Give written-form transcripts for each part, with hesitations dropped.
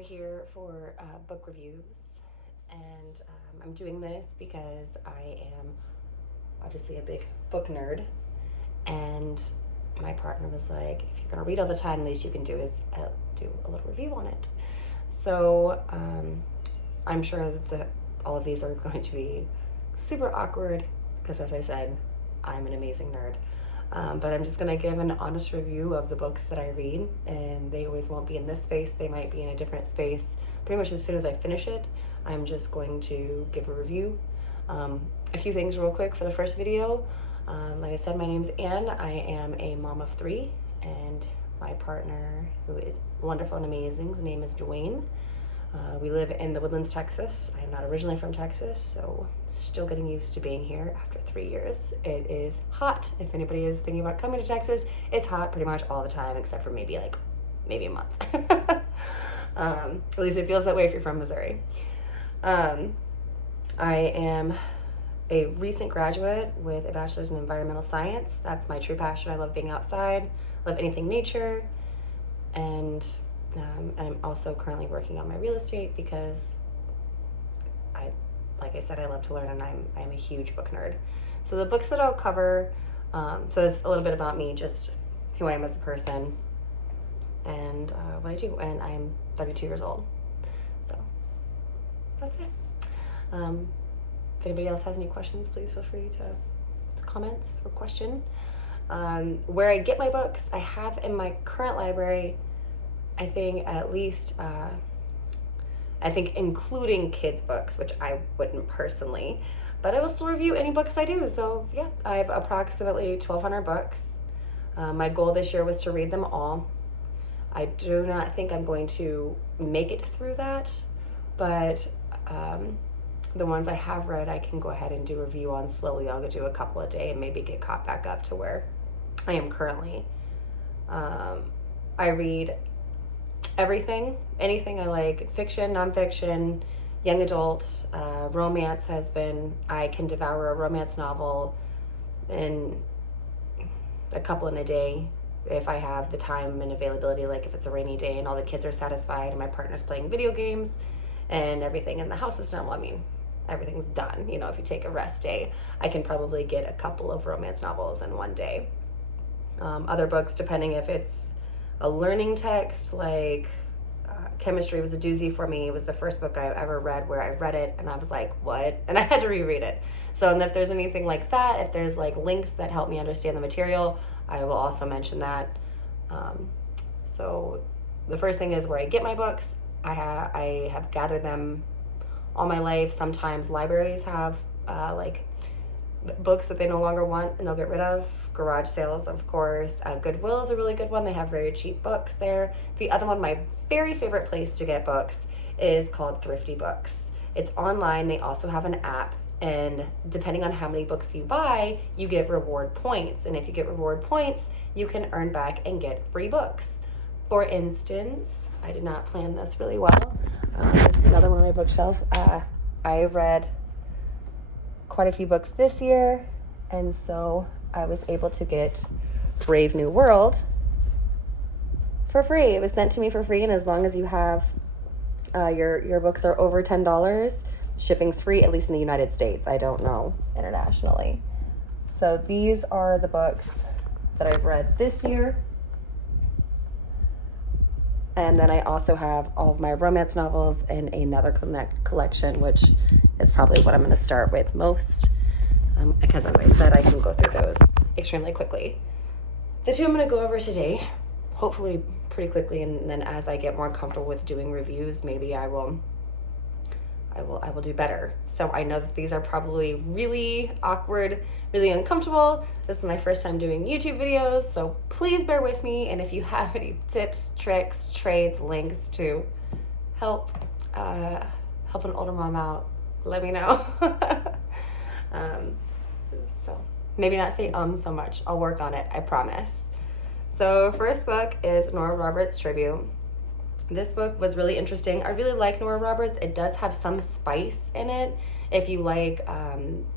We're here for book reviews, and I'm doing this because I am obviously a big book nerd, and my partner was like, if you're going to read all the time, the least you can do is do a little review on it. So I'm sure that all of these are going to be super awkward because, as I said, I'm an amazing nerd. But I'm just going to give an honest review of the books that I read, and they always won't be in this space. They might be in a different space. Pretty much as soon as I finish it, I'm just going to give a review. A few things real quick for the first video. Like I said, my name's Anne. I am a mom of 3, and my partner, who is wonderful and amazing, his name is Dwayne. We live in the Woodlands, Texas. I'm not originally from Texas, so still getting used to being here after 3 years. It is hot. If anybody is thinking about coming to Texas, it's hot pretty much all the time, except for maybe a month. At least it feels that way if you're from Missouri. I am a recent graduate with a bachelor's in environmental science. That's my true passion. I love being outside, love anything nature, and I'm also currently working on my real estate because like I said, I love to learn, and I'm a huge book nerd. So the books that I'll cover, so that's a little bit about me, just who I am as a person, and what I do. And I'm 32 years old. So that's it. If anybody else has any questions, please feel free to comment or question. Where I get my books, I have in my current library, I think at least, I think including kids' books, which I wouldn't personally, but I will still review any books I do. So yeah, I have approximately 1,200 books. My goal this year was to read them all. I do not think I'm going to make it through that, but the ones I have read, I can go ahead and do a review on slowly. I'll do a couple a day and maybe get caught back up to where I am currently. I read everything, anything I like, fiction, nonfiction, young adult, romance I can devour a romance novel in a couple in a day if I have the time and availability, like if it's a rainy day and all the kids are satisfied and my partner's playing video games and everything in the house is done. Well, I mean, everything's done. You know, if you take a rest day, I can probably get a couple of romance novels in one day. Other books, depending if it's a learning text, like chemistry was a doozy for me. It was the first book I ever read where I read it and I was like, what? And I had to reread it. So, and if there's anything like that, if there's like links that help me understand the material, I will also mention that. So the first thing is where I get my books. I have gathered them all my life. Sometimes libraries have like books that they no longer want and they'll get rid of. Garage sales, of course. Goodwill is a really good one. They have very cheap books there. The other one, my very favorite place to get books, is called Thrifty Books. It's online. They also have an app, and depending on how many books you buy, you get reward points. And if you get reward points, you can earn back and get free books. For instance, I did not plan this really well. This is another one on my bookshelf. I read quite a few books this year, and so I was able to get Brave New World for free. It was sent to me for free, and as long as you have your books are over $10, shipping's free, at least in the United States. I don't know internationally. So these are the books that I've read this year. And then I also have all of my romance novels in another collection, which is probably what I'm going to start with most. Because as I said, I can go through those extremely quickly. The two I'm going to go over today, hopefully pretty quickly, and then as I get more comfortable with doing reviews, maybe I will do better. So I know that these are probably really awkward, really uncomfortable. This is my first time doing YouTube videos, so please bear with me. And if you have any tips, tricks, trades, links to help an older mom out, let me know. So maybe not say so much. I'll work on it, I promise. So first book is Nora Roberts' Tribute. This book was really interesting. I really like Nora Roberts. It does have some spice in it. If you like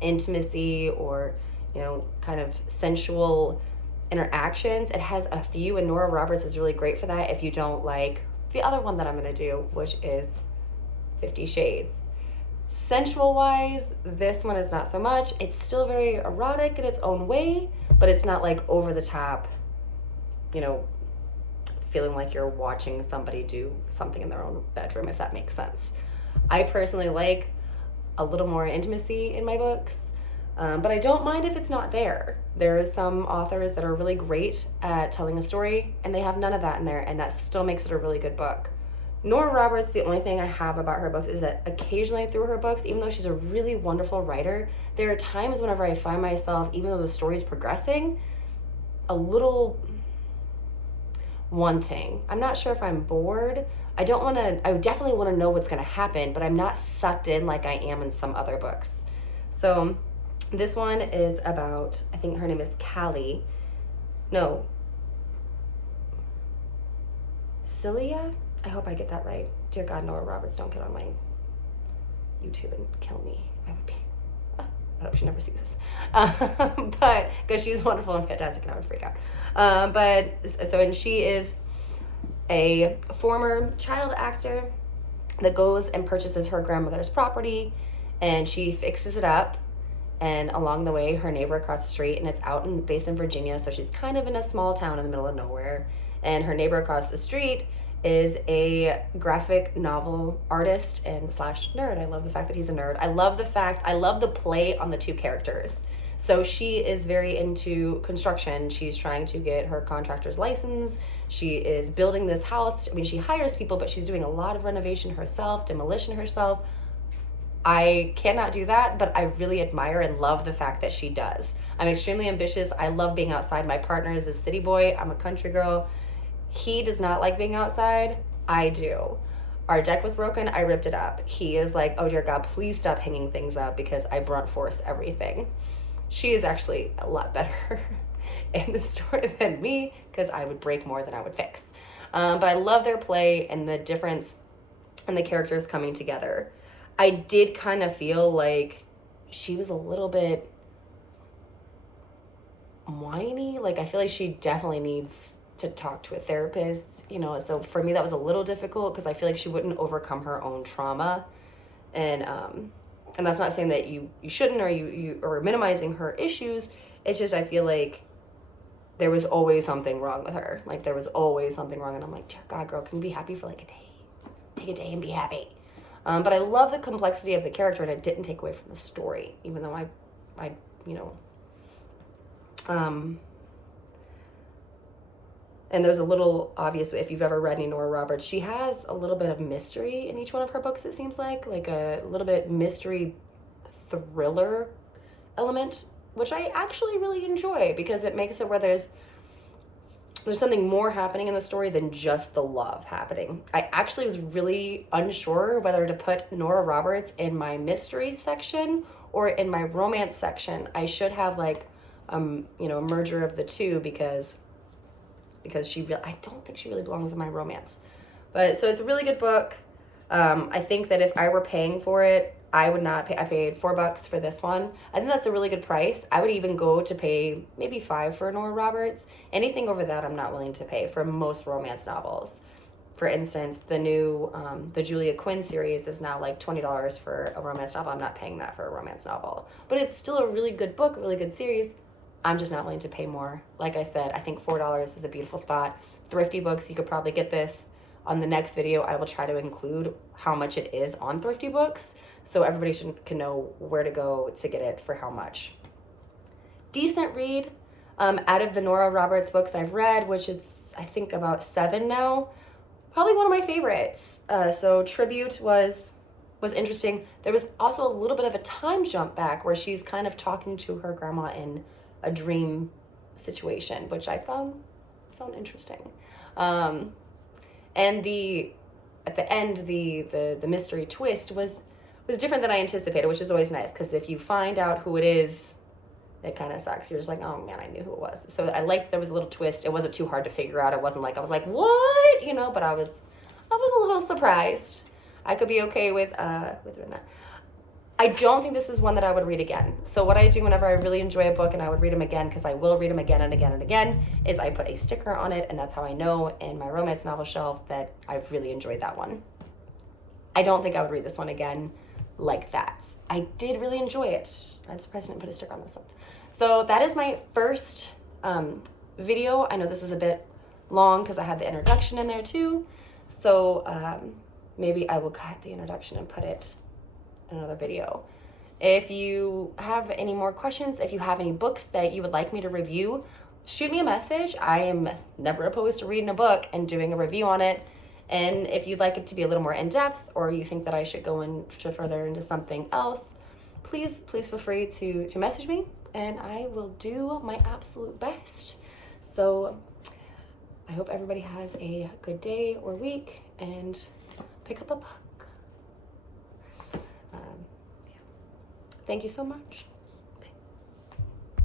intimacy or, kind of sensual interactions, it has a few, and Nora Roberts is really great for that. If you don't like the other one that I'm going to do, which is 50 Shades. Sensual wise, this one is not so much. It's still very erotic in its own way, but it's not like over the top, you know, feeling like you're watching somebody do something in their own bedroom, if that makes sense. I personally like a little more intimacy in my books, but I don't mind if it's not there. There is some authors that are really great at telling a story, and they have none of that in there, and that still makes it a really good book. Nora Roberts, the only thing I have about her books is that occasionally through her books, even though she's a really wonderful writer, there are times whenever I find myself, even though the story is progressing, a little wanting. I'm not sure if I'm bored. I definitely want to know what's going to happen, but I'm not sucked in like I am in some other books. So this one is about, I think her name is Callie. No. Celia? I hope I get that right. Dear God, Nora Roberts, don't get on my YouTube and kill me. I would be, I hope she never sees this. But, because she's wonderful and fantastic and I would freak out. And she is a former child actor that goes and purchases her grandmother's property, and she fixes it up. And along the way, her neighbor across the street, and it's based in Virginia, so she's kind of in a small town in the middle of nowhere. And her neighbor across the street is a graphic novel artist and / nerd. I love the fact that he's a nerd. I love the play on the two characters. So she is very into construction. She's trying to get her contractor's license. She is building this house. I mean, she hires people, but she's doing a lot of renovation herself, demolition herself. I cannot do that, but I really admire and love the fact that she does. I'm extremely ambitious. I love being outside. My partner is a city boy. I'm a country girl. He does not like being outside. I do. Our deck was broken. I ripped it up. He is like, oh dear God, please stop hanging things up because I brunt force everything. She is actually a lot better in the story than me because I would break more than I would fix. But I love their play and the difference and the characters coming together. I did kind of feel like she was a little bit whiny. Like, I feel like she definitely needs to talk to a therapist, you know. So for me, that was a little difficult because I feel like she wouldn't overcome her own trauma. And that's not saying that you shouldn't, or you are minimizing her issues. It's just, I feel like there was always something wrong with her. Like, there was always something wrong. And I'm like, dear God, girl, can you be happy for like a day? Take a day and be happy. But I love the complexity of the character, and it didn't take away from the story, even though I you know, and there's a little obvious, if you've ever read any Nora Roberts, she has a little bit of mystery in each one of her books, it seems like a little bit mystery thriller element, which I actually really enjoy because it makes it where there's something more happening in the story than just the love happening. I actually was really unsure whether to put Nora Roberts in my mystery section or in my romance section. I should have like, you know, a merger of the two because I don't think she really belongs in my romance. But so it's a really good book. I think that if I were paying for it, I would not pay. I paid $4 for this one. I think that's a really good price. I would even go to pay maybe $5 for Nora Roberts. Anything over that, I'm not willing to pay for most romance novels. For instance, the new the Julia Quinn series is now like $20 for a romance novel. I'm not paying that for a romance novel, but it's still a really good book, really good series. I'm just not willing to pay more. Like I said, I think $4 is a beautiful spot. Thrifty Books, you could probably get this. On the next video, I will try to include how much it is on Thrifty Books so everybody can know where to go to get it for how much. Decent read. Out of the Nora Roberts books I've read, which is I think about 7 now, probably one of my favorites. So Tribute was interesting. There was also a little bit of a time jump back where she's kind of talking to her grandma in a dream situation, which I found interesting. And at the end, the mystery twist was different than I anticipated, which is always nice because if you find out who it is, it kind of sucks. You're just like, oh man, I knew who it was. So I liked there was a little twist. It wasn't too hard to figure out. It wasn't like I was like, what, you know? But I was a little surprised. I could be okay with doing that. I don't think this is one that I would read again. So what I do whenever I really enjoy a book and I would read them again, because I will read them again and again and again, is I put a sticker on it, and that's how I know in my romance novel shelf that I've really enjoyed that one. I don't think I would read this one again like that. I did really enjoy it. I'm surprised I didn't put a sticker on this one. So that is my first video. I know this is a bit long because I had the introduction in there too. So maybe I will cut the introduction and put it in another video. If you have any more questions, if you have any books that you would like me to review, shoot me a message. I am never opposed to reading a book and doing a review on it. And if you'd like it to be a little more in-depth, or you think that I should go into further into something else, please feel free to message me, and I will do my absolute best. So I hope everybody has a good day or week, and pick up a book. Yeah. Thank you so much.